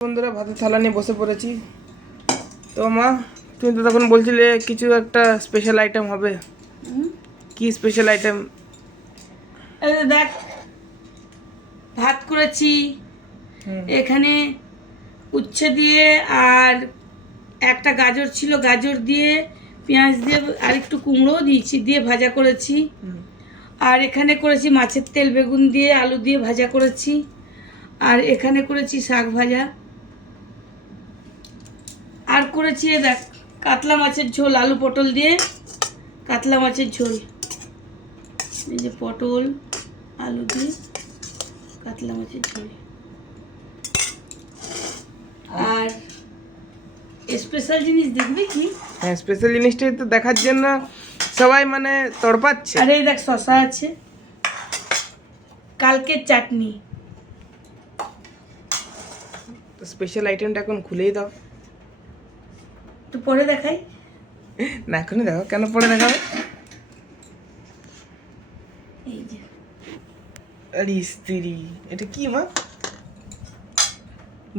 বন্ধুরা ভাতের থালা নিয়ে বসে পড়েছি। তো মা, তুমি তো তখন বলছিলে কিছু একটা স্পেশাল আইটেম হবে। কি স্পেশাল আইটেম? দেখ, ভাত করেছি, এখানে উচ্ছে দিয়ে আর একটা গাজর ছিল, গাজর দিয়ে পেঁয়াজ দিয়ে আর একটু কুমড়োও দিয়েছি, দিয়ে ভাজা করেছি। আর এখানে করেছি মাছের তেল বেগুন দিয়ে আলু দিয়ে ভাজা করেছি। আর এখানে করেছি শাক ভাজা। আর করেছি দেখ কাতলা মাছের ঝোল, আলু পটল দিয়ে কাতলা মাছের ঝোল। এই যে পটল আলু দিয়ে কাতলা মাছের ঝোল। আর স্পেশাল জিনিস দেখবি কি? হ্যাঁ, স্পেশাল জিনিসটাই তো দেখার জন্য সবাই মানে তড়পাচ্ছে। আরে এই দেখ শসা আছে, কালকের চাটনি। তো স্পেশাল আইটেমটা এখন খুলেই দাও। তো পরে দেখাই না, এখনই দেখো। কেন পরে দেখাবে? এই যে আরে স্ত্রী, এটা কি মা?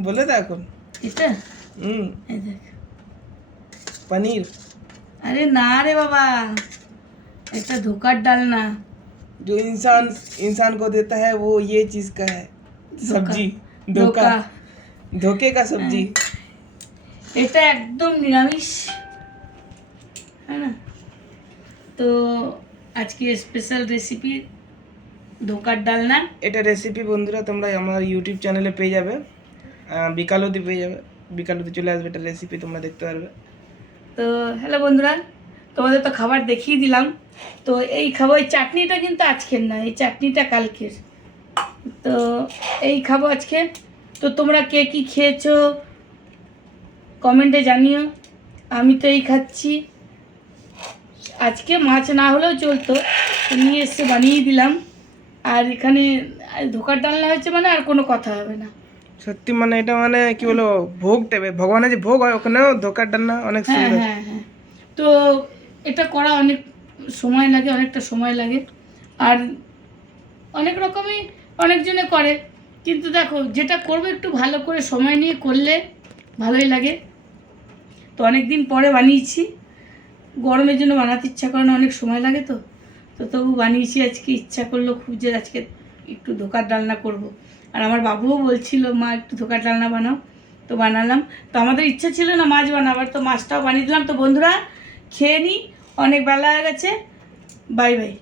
বলে দাও এখন। এটা এই দেখ पनीर। আরে না রে বাবা, একটা ধোকার ডালনা। जो इंसान इंसान को देता है वो ये चीज का है, सब्जी। धोखा, धोखे का सब्जी। এটা একদম নিরামিষ, হ্যাঁ না? তো আজকে স্পেশাল রেসিপি ধোকার ডালনা। এটা রেসিপি বন্ধুরা তোমরা আমার ইউটিউব চ্যানেলে পেয়ে যাবে, বিকালতি পেয়ে যাবে। বিকালতি চলে আসবে, এটা রেসিপি তোমরা দেখতে পারবে। তো হ্যালো বন্ধুরা, তোমাদের তো খাবার দেখিয়ে দিলাম। তো এই খাবো, এই চাটনিটা কিন্তু আজকের না, এই চাটনিটা কালকের। তো এই খাবো আজকে। তো তোমরা কে কী খেয়েছো কমেন্টে জানিও। আমি তো এই খাচ্ছি। আজকে মাছ না হলেও চলতো, নিয়ে এসে বানিয়ে দিলাম। আর এখানে ধোকার ডালনা হয়েছে মানে আর কোনো কথা হবে না। সত্যি মানে এটা মানে কি বলো, ভোগ দেবে ভগবানের যে ভোগ হয় ওখানেও ধোকার ডালনা অনেক হ্যাঁ সুন্দর। হ্যাঁ হ্যাঁ। তো এটা করা অনেক সময় লাগে, অনেকটা সময় লাগে। আর অনেক রকমই অনেকজনে করে, কিন্তু দেখো যেটা করবে একটু ভালো করে সময় নিয়ে করলে ভালোই লাগে। তো অনেক দিন পরে বানিয়েছি, গরমের জন্য বানাতে ইচ্ছা করে না, অনেক সময় লাগে। তো তো তবু বানিয়েছি আজকে, ইচ্ছা করলো খুব যে আজকে একটু ধোকার ডালনা করব। আর আমার বাবুও বলছিল মা একটু ধোকার ডালনা বানাও, তো বানালাম। তো আমাদের ইচ্ছা ছিল না মাছ বানাবার, তো মাছটাও বানিয়ে দিলাম। তো বন্ধুরা খেয়ে নিই, অনেক বেলা হয়ে গেছে। Bye bye.